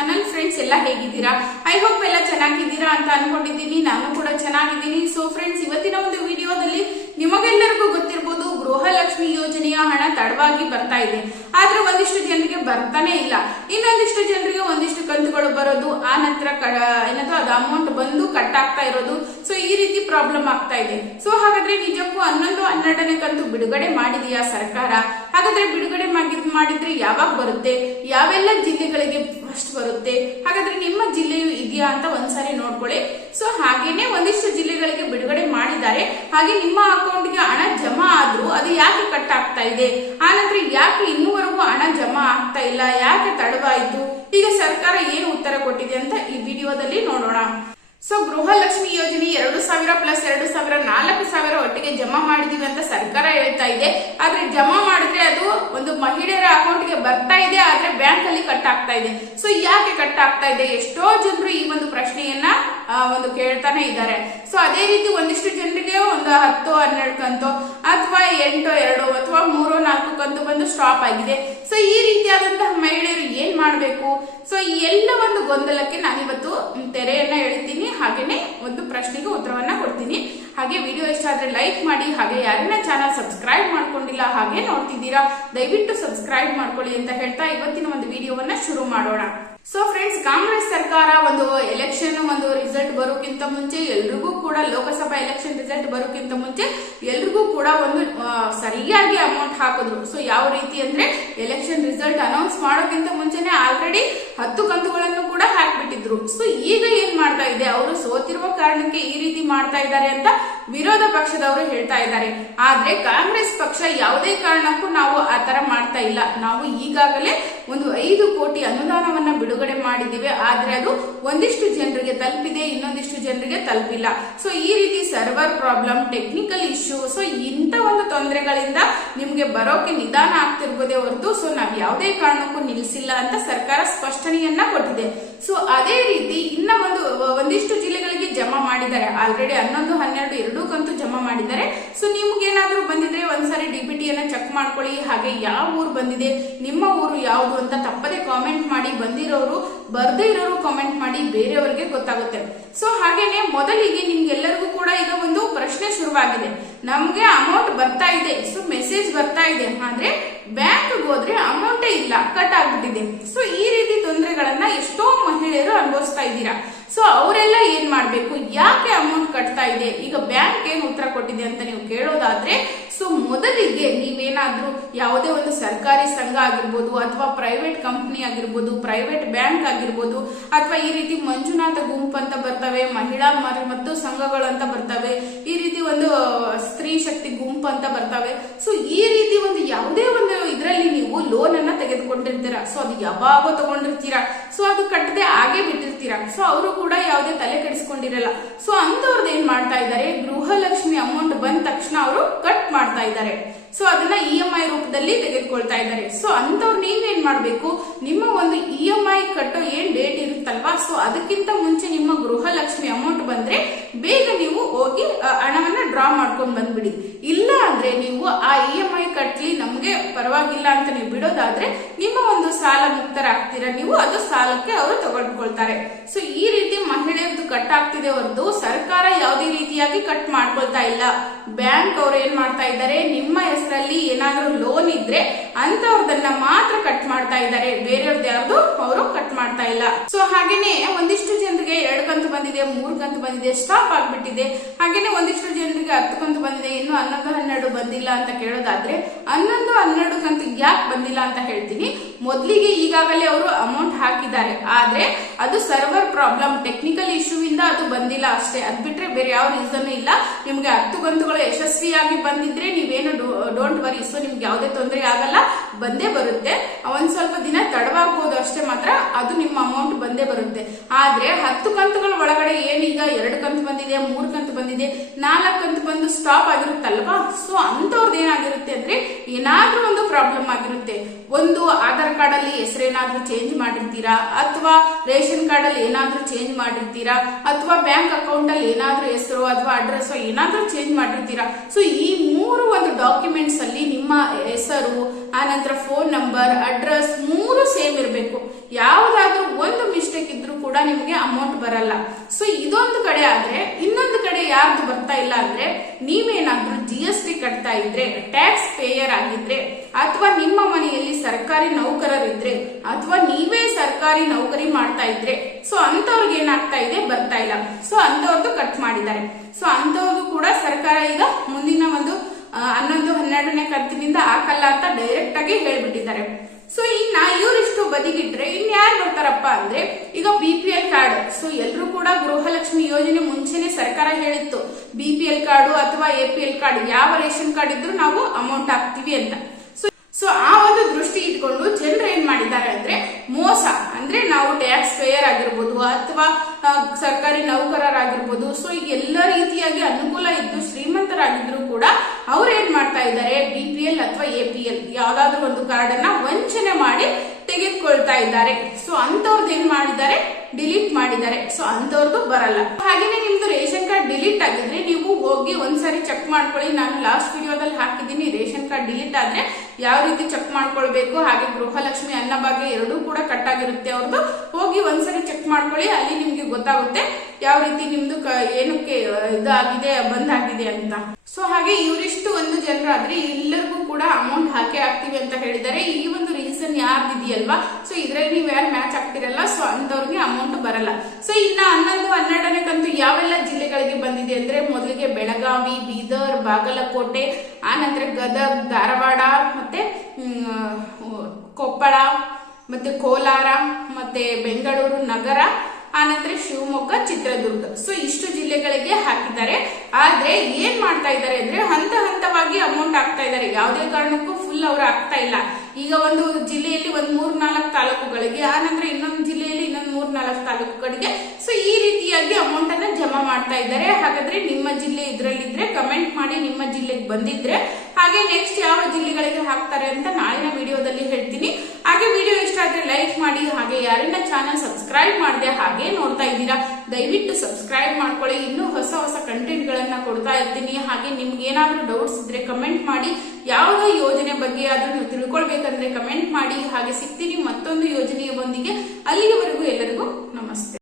Channel friends ಎಲ್ಲ ಹೇಗಿದ್ದೀರಾ? I hope ಎಲ್ಲ ಚೆನ್ನಾಗಿದ್ದೀರಾ ಅಂತ ಅನ್ಕೊಂಡಿದ್ದೀನಿ. ನಾನು ಕೂಡ ಚೆನ್ನಾಗಿದ್ದೀನಿ. ಸೊ ಫ್ರೆಂಡ್ಸ್ ಇವತ್ತಿನ ಒಂದು ವಿಡಿಯೋದಲ್ಲಿ ನಿಮಗೆಲ್ಲರಿಗೂ ಗೊತ್ತಿರಬಹುದು ಗೃಹಲಕ್ಷ್ಮಿ ಯೋಜನೆಯ ಹಣ ತಡವಾಗಿ ಬರ್ತಾ ಇದೆ. ಆದ್ರೆ ಒಂದಿಷ್ಟು ಜನರಿಗೆ ಬರ್ತಾನೆ ಇಲ್ಲ. ಇನ್ನೊಂದಿಷ್ಟು ಜನರಿಗೆ ಒಂದಿಷ್ಟು ಕಂತುಗಳು ಬರೋದು, ಆ ನಂತರ ಏನದು ಅದು ಅಮೌಂಟ್ ಬಂದು ಕಟ್ ಆಗ್ತಾ ಇರೋದು. ಸೊ ಈ ರೀತಿ ಪ್ರಾಬ್ಲಮ್ ಆಗ್ತಾ ಇದೆ. ಸೊ ಹಾಗಾದ್ರೆ ನಿಜಕ್ಕೂ ಹನ್ನೊಂದು, ಹನ್ನೆರಡನೇ ಕಂತು ಬಿಡುಗಡೆ ಮಾಡಿದೆಯಾ ಸರ್ಕಾರ? ಹಾಗಾದ್ರೆ ಬಿಡುಗಡೆ ಮಾಡಿದ್- ಮಾಡಿದ್ರೆ ಯಾವಾಗ ಬರುತ್ತೆ? ಯಾವೆಲ್ಲ ಜಿಲ್ಲೆಗಳಿಗೆ ಫಸ್ಟ್ ಬರುತ್ತೆ. ಹಾಗಾದ್ರೆ ನಿಮ್ಮ ಜಿಲ್ಲೆಯು ಇದೆಯಾ ಅಂತ ಒಂದ್ಸಾರಿ ನೋಡ್ಕೊಳ್ಳಿ. ಸೊ ಹಾಗೇನೆ ಒಂದಿಷ್ಟು ಜಿಲ್ಲೆಗಳಿಗೆ ಬಿಡುಗಡೆ ಮಾಡಿದ್ದಾರೆ. ಹಾಗೆ ನಿಮ್ಮ ಅಕೌಂಟ್ಗೆ ಹಣ ಜಮಾ ಆದ್ರೂ ಅದು ಯಾಕೆ ಕಟ್ ಆಗ್ತಾ ಇದೆ? ಆನಂತರ ಯಾಕೆ ಇನ್ನೂವರೆಗೂ ಹಣ ಜಮಾ ಆಗ್ತಾ ಇಲ್ಲ? ಯಾಕೆ ತಡವಾಯಿತು? ಈಗ ಸರ್ಕಾರ ಏನು ಉತ್ತರ ಕೊಟ್ಟಿದೆ ಅಂತ ಈ ವಿಡಿಯೋದಲ್ಲಿ ನೋಡೋಣ. ಸೊ ಗೃಹಲಕ್ಷ್ಮಿ ಯೋಜನೆ ಎರಡು ಸಾವಿರ ಪ್ಲಸ್ ಎರಡು ಸಾವಿರ ನಾಲ್ಕು ಸಾವಿರ ಒಟ್ಟಿಗೆ ಜಮಾ ಮಾಡಿದೀವಿ ಅಂತ ಸರ್ಕಾರ ಹೇಳ್ತಾ ಇದೆ. ಆದ್ರೆ ಜಮಾ ಮಾಡಿದ್ರೆ ಒಂದು ಮಹಿಳೆಯರ ಅಕೌಂಟ್ಗೆ ಬರ್ತಾ ಇದೆ, ಆದ್ರೆ ಬ್ಯಾಂಕ್ ಅಲ್ಲಿ ಕಟ್ ಆಗ್ತಾ ಇದೆ. ಸೊ ಯಾಕೆ ಕಟ್ ಆಗ್ತಾ ಇದೆ? ಎಷ್ಟೋ ಜನರು ಈ ಒಂದು ಪ್ರಶ್ನೆಯನ್ನ ಒಂದು ಕೇಳ್ತಾನೆ ಇದ್ದಾರೆ. ಸೊ ಅದೇ ರೀತಿ ಒಂದಿಷ್ಟು ಜನರಿಗೆ ಒಂದು ಹತ್ತು, ಹನ್ನೆರಡು ಕಂತು ಅಥವಾ ಎಂಟು, ಎರಡು ನಾಲ್ಕು ಕಂತು ಬಂದು ಸ್ಟಾಪ್ ಆಗಿದೆ. ಸೊ ಈ ರೀತಿಯಾದಂತಹ ಮಹಿಳೆಯರು ಏನ್ ಮಾಡಬೇಕು? ಸೊ ಈ ಎಲ್ಲ ಒಂದು ಗೊಂದಲಕ್ಕೆ ನಾನಿವತ್ತು ಇವತ್ತು ತೆರೆಯನ್ನ ಎಳಿತೀನಿ ಹಾಗೇನೆ ಒಂದು ಪ್ರಶ್ನೆಗೆ ಉತ್ತರವನ್ನ ಕೊಡ್ತೀನಿ. ಹಾಗೆ ವಿಡಿಯೋ ಇಷ್ಟ ಆದ್ರೆ ಲೈಕ್ ಮಾಡಿ. ಹಾಗೆ ಯಾರನ್ನ ಚಾನಲ್ ಸಬ್ಸ್ಕ್ರೈಬ್ ಮಾಡ್ಕೊಂಡಿಲ್ಲ, ಹಾಗೆ ನೋಡ್ತಿದ್ದೀರಾ, ದಯವಿಟ್ಟು ಸಬ್ಸ್ಕ್ರೈಬ್ ಮಾಡ್ಕೊಳ್ಳಿ ಅಂತ ಹೇಳ್ತಾ ಇವತ್ತಿನ ಒಂದು ವಿಡಿಯೋವನ್ನ ಶುರು ಮಾಡೋಣ. ಸೊ ಫ್ರೆಂಡ್ಸ್ ಕಾಂಗ್ರೆಸ್ ಸರ್ಕಾರ ಒಂದು ಎಲೆಕ್ಷನ್ ಒಂದು ರಿಸಲ್ಟ್ ಬರೋಕ್ಕಿಂತ ಮುಂಚೆ ಎಲ್ರಿಗೂ ಕೂಡ ಲೋಕಸಭಾ ಎಲೆಕ್ಷನ್ ರಿಸಲ್ಟ್ ಬರೋಕ್ಕಿಂತ ಮುಂಚೆ ಎಲ್ರಿಗೂ ಕೂಡ ಒಂದು ಸರಿಯಾಗಿ ಅಮೌಂಟ್ ಹಾಕಿದ್ರು. ಸೊ ಯಾವ ರೀತಿ ಅಂದ್ರೆ ಎಲೆಕ್ಷನ್ ರಿಸಲ್ಟ್ ಅನೌನ್ಸ್ ಮಾಡೋಕ್ಕಿಂತ ಮುಂಚೆನೆ ಆಲ್ರೆಡಿ ಹತ್ತು ಕಂತುಗಳನ್ನು ಕೂಡ ಹಾಕ್ಬಿಟ್ಟಿದ್ರು. ಸೊ ಈಗ ಏನ್ ಮಾಡ್ತಾ ಇದೆ? ಅವರು ಸೋತಿರುವ ಕಾರಣಕ್ಕೆ ಈ ರೀತಿ ಮಾಡ್ತಾ ಇದ್ದಾರೆ ಅಂತ ವಿರೋಧ ಪಕ್ಷದವರು ಹೇಳ್ತಾ ಇದ್ದಾರೆ. ಆದ್ರೆ ಕಾಂಗ್ರೆಸ್ ಪಕ್ಷ ಯಾವುದೇ ಕಾರಣಕ್ಕೂ ನಾವು ಆ ತರ ಮಾಡ್ತಾ ಇಲ್ಲ. ನಾವು ಈಗಾಗಲೇ ಒಂದು ಐದು ಕೋಟಿ ಅನುದಾನವನ್ನ ಬಿಡುಗಡೆ ಮಾಡಿದ್ದೀವಿ. ಆದ್ರೆ ಅದು ಒಂದಿಷ್ಟು ಜನರಿಗೆ ತಲುಪಿದೆ, ಇನ್ನೊಂದಿಷ್ಟು ಜನರಿಗೆ ತಲುಪಿಲ್ಲ. ಸೊ ಈ ರೀತಿ server problem technical issue so ಇಂಥ ಒಂದು ತೊಂದರೆಗಳಿಂದ ನಿಮಗೆ ಬರೋಕೆ ನಿಧಾನ ಆಗ್ತಿರ್ಬೋದೇ ಹೊರತು ಸೊ ನಾವು ಯಾವುದೇ ಕಾರಣಕ್ಕೂ ನಿಲ್ಲಿಸಿಲ್ಲ ಅಂತ ಸರ್ಕಾರ ಸ್ಪಷ್ಟನೆಯನ್ನ ಕೊಟ್ಟಿದೆ. ಸೊ ಅದೇ ರೀತಿ ಇನ್ನ ಒಂದು, ಒಂದಿಷ್ಟು ಜಿಲ್ಲೆಗಳಿಗೆ ಜಮಾ ಮಾಡಿದ್ದಾರೆ. ಆಲ್ರೆಡಿ ಹನ್ನೊಂದು, ಹನ್ನೆರಡು, ಎರಡೂ ಕಂತು ಜಮಾ ಮಾಡಿದ್ದಾರೆ. ಸೊ ನಿಮ್ಗೆ ಏನಾದ್ರೂ ಬಂದಿದ್ರೆ ಡಿ ಡಿಬಿಟಿ ಟಿಯನ್ನ ಚೆಕ್ ಮಾಡ್ಕೊಳ್ಳಿ. ಹಾಗೆ ಯಾವ ಊರು ಬಂದಿದೆ, ನಿಮ್ಮ ಊರು ಯಾವುದು ಅಂತ ತಪ್ಪದೆ ಕಾಮೆಂಟ್ ಮಾಡಿ ಬಂದಿರೋರು. ಬರ್ದೇ ಇರೋರು ಕಾಮೆಂಟ್ ಮಾಡಿ ಬೇರೆಯವರಿಗೆ ಗೊತ್ತಾಗುತ್ತೆ. ಸೊ ಹಾಗೇನೆ ಮೊದಲಿಗೆ ನಿಮ್ಗೆಲ್ಲರಿಗೂ ಕೂಡ ಈಗ ಒಂದು ಪ್ರಶ್ನೆ ಶುರುವಾಗಿದೆ. ನಮ್ಗೆ ಅಮೌಂಟ್ ಬರ್ತಾ ಇದೆ. ಸೊ ಮೆಸೇಜ್ ಬರ್ತಾ ಇದೆ. ಆದ್ರೆ ಬ್ಯಾಂಕ್ ಹೋದ್ರೆ ಅಮೌಂಟೇ ಇಲ್ಲ. ಕಟ್ ಆಗ್ಬಿಟ್ಟಿದೆ. ಸೊ ಈ ರೀತಿ ತೊಂದರೆಗಳನ್ನ ಎಷ್ಟೋ ಮಹಿಳೆಯರು ಅನುಭವಿಸ್ತಾ ಇದ್ದೀರಾ. ಸೊ ಅವರೆಲ್ಲ ಏನ್ ಮಾಡಬೇಕು? ಯಾಕೆ ಅಮೌಂಟ್ ಕಟ್ತಾ ಇದೆ? ಈಗ ಬ್ಯಾಂಕ್ ಏನು ಉತ್ತರ ಕೊಟ್ಟಿದೆ ಅಂತ ನೀವು ಕೇಳೋದಾದ್ರೆ ಸೊ ಮೊದಲಿಗೆ ನೀವೇನಾದ್ರೂ ಯಾವುದೇ ಒಂದು ಸರ್ಕಾರಿ ಸಂಘ ಆಗಿರ್ಬೋದು ಅಥವಾ ಪ್ರೈವೇಟ್ ಕಂಪನಿ ಆಗಿರ್ಬೋದು ಪ್ರೈವೇಟ್ ಬ್ಯಾಂಕ್ ಆಗಿರ್ಬೋದು, ಅಥವಾ ಈ ರೀತಿ ಮಂಜುನಾಥ ಗುಂಪು ಅಂತ ಬರ್ತವೆ, ಮಹಿಳಾ ಮತ್ತು ಸಂಘಗಳು ಅಂತ ಬರ್ತವೆ, ಈ ರೀತಿ ಒಂದು, ಸ್ತ್ರೀ ಶಕ್ತಿ ಗುಂಪು ಅಂತ ಬರ್ತವೆ. ಸೊ ಈ ರೀತಿ ಒಂದು ಯಾವುದೇ ಒಂದು ಇದರಲ್ಲಿ ನೀವು ಲೋನ್ ಅನ್ನ ತೆಗೆದುಕೊಂಡಿರ್ತೀರಾ? ಸೊ ಅದು ಯಾವಾಗ ತಗೊಂಡಿರ್ತೀರಾ? ಸೊ ಅದು ಕಟ್ಟದೆ ಹಾಗೆ ಬಿಟ್ಟಿರ್ತೀರಾ? ಸೊ ಅವರು ಯಾವುದೇ ತಲೆ ಕೆಡಿಸ್ಕೊಂಡಿರಲ್ಲ. ಸೊ ಅಂತವ್ರದ್ದು ಏನ್ ಮಾಡ್ತಾ ಇದ್ದಾರೆ ಗೃಹಲಕ್ಷ್ಮಿ ಅಮೌಂಟ್ ಬಂದ ತಕ್ಷಣ ಅವರು ಕಟ್ ಮಾಡ್ತಾ ಇದ್ದಾರೆ ಸೊ ಅದನ್ನ ಇ ಎಂ ಐ ರೂಪದಲ್ಲಿ ತೆಗೆದುಕೊಳ್ತಾ ಇದ್ದಾರೆ ಸೊ ಅಂತವ್ರು ನೀವೇನ್ ಮಾಡ್ಬೇಕು? ನಿಮ್ಮ ಒಂದು ಇ ಎಂ ಐ ಕಟ್ಟೋ ಏನ್ ಸೊ ಅದಕ್ಕಿಂತ ಮುಂಚೆ ನಿಮ್ಮ ಗೃಹಲಕ್ಷ್ಮಿ ಅಮೌಂಟ್ ಬಂದ್ರೆ ಬೇಗ ನೀವು ಹೋಗಿ ಹಣವನ್ನ ಡ್ರಾ ಮಾಡ್ಕೊಂಡ್ ಬಂದ್ಬಿಡಿ. ಇಲ್ಲ ಅಂದ್ರೆ ನೀವು ಆ ಇ ಎಂ ಐ ಕಟ್ಲಿ, ನಮ್ಗೆ ಪರವಾಗಿಲ್ಲ ಅಂತ ನೀವು ಬಿಡೋದಾದ್ರೆ ನಿಮ್ಮ ಒಂದು ಸಾಲ ಮುಕ್ತರಾಗ್ತೀರಾ. ನೀವು ಅದು ಸಾಲಕ್ಕೆ ಅವರು ತಗೊಂಡ್ಕೊಳ್ತಾರೆ ಸೊ ಈ ರೀತಿ ಮಹಿಳೆಯರದ್ದು ಕಟ್ ಆಗ್ತಿದೆ ಹೊರತು ಸರ್ಕಾರ ಯಾವುದೇ ರೀತಿಯಾಗಿ ಕಟ್ ಮಾಡ್ಕೊಳ್ತಾ ಇಲ್ಲ. ಬ್ಯಾಂಕ್ ಅವರು ಏನ್ ಮಾಡ್ತಾ ಇದ್ದಾರೆ? ನಿಮ್ಮ ಹೆಸರಲ್ಲಿ ಏನಾದ್ರೂ ಲೋನ್ ಇದ್ರೆ ಅಂತವ್ರದನ್ನ ಮಾತ್ರ ಕಟ್ ಮಾಡ್ತಾ ಇದ್ದಾರೆ. ಬೇರೆಯವ್ರದ್ದು ಯಾವ್ದು ಅವರು ಕಟ್ ಮಾಡ್ತಾ ಇಲ್ಲ. ಸೊ ಹಾಗೇನೆ ಒಂದಿಷ್ಟು ಜನರಿಗೆ ಎರಡು ಕಂತು ಬಂದಿದೆ, ಮೂರು ಕಂತು ಬಂದಿದೆ ಸ್ಟಾಪ್ ಆಗ್ಬಿಟ್ಟಿದೆ. ಹಾಗೇನೆ ಒಂದಿಷ್ಟು ಜನರಿಗೆ ಹತ್ತು ಕಂತು ಬಂದಿದೆ, ಇನ್ನು ಹನ್ನೊಂದು, ಹನ್ನೆರಡು ಬಂದಿಲ್ಲ ಅಂತ ಕೇಳೋದಾದ್ರೆ ಹನ್ನೊಂದು, ಹನ್ನೆರಡು ಕಂತು ಯಾಕೆ ಬಂದಿಲ್ಲ ಅಂತ ಹೇಳ್ತೀನಿ. ಮೊದಲಿಗೆ ಈಗಾಗಲೇ ಅವರು ಅಮೌಂಟ್ ಹಾಕಿದ್ದಾರೆ. ಆದ್ರೆ ಅದು ಸರ್ವರ್ ಪ್ರಾಬ್ಲಮ್ ಟೆಕ್ನಿಕಲ್ ಇಶ್ಯೂ ಇಂದ ಅದು ಬಂದಿಲ್ಲ ಅಷ್ಟೇ. ಅದ್ ಬಿಟ್ರೆ ಬೇರೆ ಯಾವ ರೀಸನ್ ಇಲ್ಲ. ನಿಮ್ಗೆ ಹತ್ತು ಕಂತುಗಳು ಯಶಸ್ವಿಯಾಗಿ ಬಂದಿದ್ರೆ ನೀವೇನು ಡೋಂಟ್ ವರಿ ಸೊ ನಿಮ್ಗೆ ಯಾವುದೇ ತೊಂದರೆ ಆಗಲ್ಲ. ಬಂದೇ ಬರುತ್ತೆ. ಒಂದ್ ಸ್ವಲ್ಪ ದಿನ ತಡವಾಗ್ಬೋದು ಅಷ್ಟೇ ಮಾತ್ರ ಅದು ನಿಮ್ಮ ಅಮೌಂಟ್ ಬಂದೇ ಬರುತ್ತೆ. ಆದ್ರೆ ಹತ್ತು ಕಂತುಗಳ ಒಳಗಡೆ ಏನೀಗ ಎರಡು ಕಂತು ಬಂದಿದೆ, ಮೂರು ಕಂತು ಬಂದಿದೆ, ನಾಲ್ಕು ಕಂತು ಬಂದು ಸ್ಟಾಪ್ ಆಗಿರುತ್ತಲ್ವಾ? ಸೊ ಅಂತವ್ರದ್ದು ಏನಾಗಿರುತ್ತೆ ಅಂದ್ರೆ ಏನಾದ್ರೂ ಒಂದು ಪ್ರಾಬ್ಲಮ್ ಆಗಿರುತ್ತೆ. ಒಂದು ಕಾರ್ಡ್ ಅಲ್ಲಿ ಹೆಸರೇನಾದ್ರೂ ಚೇಂಜ್ ಮಾಡಿರ್ತೀರಾ? ಅಥವಾ ರೇಷನ್ ಕಾರ್ಡ್ ಅಲ್ಲಿ ಏನಾದ್ರೂ ಚೇಂಜ್ ಮಾಡಿರ್ತೀರಾ? ಅಥವಾ ಬ್ಯಾಂಕ್ ಅಕೌಂಟ್ ಅಲ್ಲಿ ಏನಾದ್ರೂ ಹೆಸರು ಅಥವಾ ಅಡ್ರೆಸ್ ಏನಾದ್ರೂ ಚೇಂಜ್ ಮಾಡಿರ್ತೀರಾ? ಸೊ ಈ ಮೂರು ಒಂದು ಡಾಕ್ಯುಮೆಂಟ್ಸ್ ಅಲ್ಲಿ ನಿಮ್ಮ ಹೆಸರು ಆನಂತರ ಫೋನ್ ನಂಬರ್ ಅಡ್ರೆಸ್ ಮೂರು ಸೇಮ್ ಇರಬೇಕು. ಯಾವುದಾದ್ರೂ ಒಂದು ಮಿಸ್ಟೇಕ್ ಇದ್ರೂ ಕೂಡ ನಿಮಗೆ ಅಮೌಂಟ್ ಬರಲ್ಲ. ಸೊ ಇದೊಂದು ಕಡೆ ಆದ್ರೆ, ಇನ್ನೊಂದು ಕಡೆ ಯಾರ್ದು ಬರ್ತಾ ಇಲ್ಲ ಅಂದ್ರೆ, ನೀವೇನಾದ್ರೂ ಜಿ ಎಸ್ ಟಿ ಕಟ್ತಾ ಇದ್ರೆ ಟ್ಯಾಕ್ಸ್ ಪೇಯರ್ ಆಗಿದ್ರೆ ಅಥವಾ ನಿಮ್ಮ ಮನೆಯಲ್ಲಿ ಸರ್ಕಾರಿ ನೌಕರರಿದ್ರೆ ಅಥವಾ ನೀವೇ ಸರ್ಕಾರಿ ನೌಕರಿ ಮಾಡ್ತಾ ಇದ್ರೆ, ಸೊ ಅಂತವ್ರಿಗೆ ಏನಾಗ್ತಾ ಇದೆ, ಬರ್ತಾ ಇಲ್ಲ. ಸೊ ಅಂತವ್ರದ್ದು ಕಟ್ ಮಾಡಿದ್ದಾರೆ. ಸೊ ಅಂತವ್ರದ್ದು ಕೂಡ ಸರ್ಕಾರ ಈಗ ಮುಂದಿನ ಒಂದು ಹನ್ನೊಂದು, ಹನ್ನೆರಡನೇ ಕಂತಿನಿಂದ ಹಾಕಲ್ಲ ಅಂತ ಡೈರೆಕ್ಟ್ ಆಗಿ ಹೇಳ್ಬಿಟ್ಟಿದ್ದಾರೆ. ಸೊ ಇನ್ನ ಇವರಿಷ್ಟು ಬದಿಗಿಟ್ರೆ ಇನ್ಯಾರು ಬರ್ತಾರಪ್ಪ ಅಂದ್ರೆ, ಈಗ B P L card so ಎಲ್ಲರೂ ಕೂಡ ಗೃಹಲಕ್ಷ್ಮಿ ಯೋಜನೆ ಮುಂಚೆನೆ ಸರ್ಕಾರ ಹೇಳಿತ್ತು. ಬಿ ಪಿ ಎಲ್ ಕಾರ್ಡು ಅಥವಾ ಎ ಪಿ ಎಲ್ ಕಾರ್ಡ್ ಯಾವ ರೇಷನ್ ಕಾರ್ಡ್ ಇದ್ರೂ ನಾವು ಅಮೌಂಟ್ ಹಾಕ್ತಿವಿ ಅಂತ. ಸೊ ಆ ಒಂದು ದೃಷ್ಟಿ ಇಟ್ಕೊಂಡು ಜನರು ಏನ್ ಮಾಡಿದ್ದಾರೆ ಅಂದ್ರೆ ಮೋಸ, ಅಂದ್ರೆ ನಾವು ಟ್ಯಾಕ್ಸ್ ಪೇಯರ್ ಆಗಿರ್ಬೋದು ಅಥವಾ ಸರ್ಕಾರಿ ನೌಕರರಾಗಿರ್ಬೋದು. ಸೊ ಎಲ್ಲ ರೀತಿಯಾಗಿ ಅನುಕೂಲ ಇದ್ದು ಶ್ರೀಮಂತರಾಗಿದ್ರು ಕೂಡ ಅವ್ರು ಏನ್ ಮಾಡ್ತಾ ಇದ್ದಾರೆ? ಬಿ ಪಿ ಎಲ್ ಅಥವಾ ಎ ಪಿ ಎಲ್ ಯಾವ್ದಾದ್ರು ಒಂದು ಕಾರ್ಡ್ ಅನ್ನ ವಂಚನೆ ಮಾಡಿ ತೆಗೆದುಕೊಳ್ತಾ ಇದ್ದಾರೆ. ಸೊ ಅಂತವ್ರದ್ದು ಏನ್ ಮಾಡಿದ್ದಾರೆ? ಡಿಲೀಟ್ ಮಾಡಿದ್ದಾರೆ. ಸೊ ಅಂತವ್ರದ್ದು ಬರಲ್ಲ. ಹಾಗೇನೆ ನಿಮ್ದು ರೇಷನ್ ಕಾರ್ಡ್ ಡಿಲೀಟ್ ಆಗಿದ್ರೆ ನೀವು ಹೋಗಿ ಒಂದ್ಸರಿ ಚೆಕ್ ಮಾಡ್ಕೊಳ್ಳಿ. ನಾನು ಲಾಸ್ಟ್ ವಿಡಿಯೋದಲ್ಲಿ ಹಾಕಿದ್ದೀನಿ, ರೇಷನ್ ಕಾರ್ಡ್ ಡಿಲೀಟ್ ಆದ್ರೆ ಯಾವ ರೀತಿ ಚೆಕ್ ಮಾಡ್ಕೊಳ್ಬೇಕು? ಹಾಗೆ ಗೃಹಲಕ್ಷ್ಮಿ ಅನ್ನಭಾಗ್ಯ ಎರಡೂ ಕೂಡ ಕಟ್ ಆಗಿರುತ್ತೆ ಅವ್ರದ್ದು ಹೋಗಿ ಒಂದ್ಸರಿ ಚೆಕ್ ಮಾಡ್ಕೊಳ್ಳಿ. ಅಲ್ಲಿ ನಿಮ್ಗೆ ಗೊತ್ತಾಗುತ್ತೆ ಯಾವ ರೀತಿ ನಿಮ್ದು ಏನಕ್ಕೆ ಇದಾಗಿದೆ ಬಂದ್ ಆಗಿದೆ ಅಂತ. ಸೊ ಹಾಗೆ ಇವರಿಷ್ಟು ಒಂದು ಜನರಾದ್ರೆ ಎಲ್ಲರಿಗೂ ಕೂಡ ಅಮೌಂಟ್ ಹಾಕಿ ಹಾಕ್ತಿವಿ ಅಂತ ಹೇಳಿದ್ದಾರೆ. ಈ ಒಂದು ರೀಸನ್ ಯಾರ್ದಿದೆಯಲ್ವಾ ಸೊ ಇದ್ರಲ್ಲಿ ನೀವು ಯಾರು ಮ್ಯಾಚ್ ಆಗ್ತಿರಲ್ಲ ಸೊ ಅಂತವ್ರಿಗೆ ಅಮೌಂಟ್ ಬರಲ್ಲ. ಸೊ ಇನ್ನ ಹನ್ನೊಂದು, ಹನ್ನೆರಡನೇ ಕಂತು ಯಾವೆಲ್ಲ ಜಿಲ್ಲೆಗಳಿಗೆ ಬಂದಿದೆ ಅಂದ್ರೆ ಮೊದಲಿಗೆ ಬೆಳಗಾವಿ, ಬೀದರ್, ಬಾಗಲಕೋಟೆ ಆನಂತರ ಗದಗ್, ಧಾರವಾಡ, ಮತ್ತೆ ಕೊಪ್ಪಳ, ಮತ್ತೆ ಕೋಲಾರ, ಮತ್ತೆ ಬೆಂಗಳೂರು, ನಗರ ಆನಂತರ ಶಿವಮೊಗ್ಗ, ಚಿತ್ರದುರ್ಗ. ಸೊ ಇಷ್ಟು ಜಿಲ್ಲೆಗಳಿಗೆ ಹಾಕಿದ್ದಾರೆ. ಆದ್ರೆ ಏನ್ ಮಾಡ್ತಾ ಇದ್ದಾರೆ ಅಂದ್ರೆ ಹಂತ ಹಂತವಾಗಿ ಅಮೌಂಟ್ ಹಾಕ್ತಾ ಇದ್ದಾರೆ. ಯಾವುದೇ ಕಾರಣಕ್ಕೂ ಫುಲ್ ಅವ್ರು ಹಾಕ್ತಾ ಇಲ್ಲ. ಈಗ ಒಂದು ಜಿಲ್ಲೆಯಲ್ಲಿ ಒಂದ್ ಮೂರ್ ನಾಲ್ಕು ತಾಲೂಕುಗಳಿಗೆ ಆನಂತರ ಇನ್ನೊಂದು ಜಿಲ್ಲೆಯಲ್ಲಿ ಇನ್ನೊಂದು ಮೂರ್ ನಾಲ್ಕು ತಾಲೂಕುಗಳಿಗೆ. ಸೊ ಈ ರೀತಿಯಾಗಿ ಅಮೌಂಟ್ ಮಾಡ್ತಾ ಇದ್ದಾರೆ. ಹಾಗಾದ್ರೆ ನಿಮ್ಮ ಜಿಲ್ಲೆ ಇದ್ರಲ್ಲಿದ್ರೆ ಕಮೆಂಟ್ ಮಾಡಿ ನಿಮ್ಮ ಜಿಲ್ಲೆಗೆ ಬಂದಿದ್ರೆ ಹಾಗೆ ನೆಕ್ಸ್ಟ್ ಯಾವ ಜಿಲ್ಲೆಗಳಿಗೆ ಹಾಕ್ತಾರೆ ಅಂತ ನಾಳಿನ ವಿಡಿಯೋದಲ್ಲಿ ಹೇಳ್ತೀನಿ. ಹಾಗೆ ವಿಡಿಯೋ ಇಷ್ಟ ಆದ್ರೆ ಲೈಕ್ ಮಾಡಿ. ಹಾಗೆ ಯಾರನ್ನ ಚಾನಲ್ ಸಬ್ಸ್ಕ್ರೈಬ್ ಮಾಡಿದೆ ಹಾಗೆ ನೋಡ್ತಾ ಇದ್ದೀರಾ, ದಯವಿಟ್ಟು ಸಬ್ಸ್ಕ್ರೈಬ್ ಮಾಡ್ಕೊಳ್ಳಿ. ಇನ್ನೂ ಹೊಸ ಹೊಸ ಕಂಟೆಂಟ್ ಗಳನ್ನ ಕೊಡ್ತಾ ಇರ್ತೀನಿ. ಹಾಗೆ ನಿಮ್ಗೆ ಏನಾದ್ರೂ ಡೌಟ್ಸ್ ಇದ್ರೆ ಕಮೆಂಟ್ ಮಾಡಿ. ಯಾವುದೇ ಯೋಜನೆ ಬಗ್ಗೆ ಆದ್ರೂ ತಿಳ್ಕೊಳ್ಬೇಕಂದ್ರೆ ಕಮೆಂಟ್ ಮಾಡಿ. ಹಾಗೆ ಸಿಗ್ತೀನಿ ಮತ್ತೊಂದು ಯೋಜನೆಯ ಒಂದಿಗೆ ಅಲ್ಲಿಯವರೆಗೂ ಎಲ್ಲರಿಗೂ ನಮಸ್ತೆ.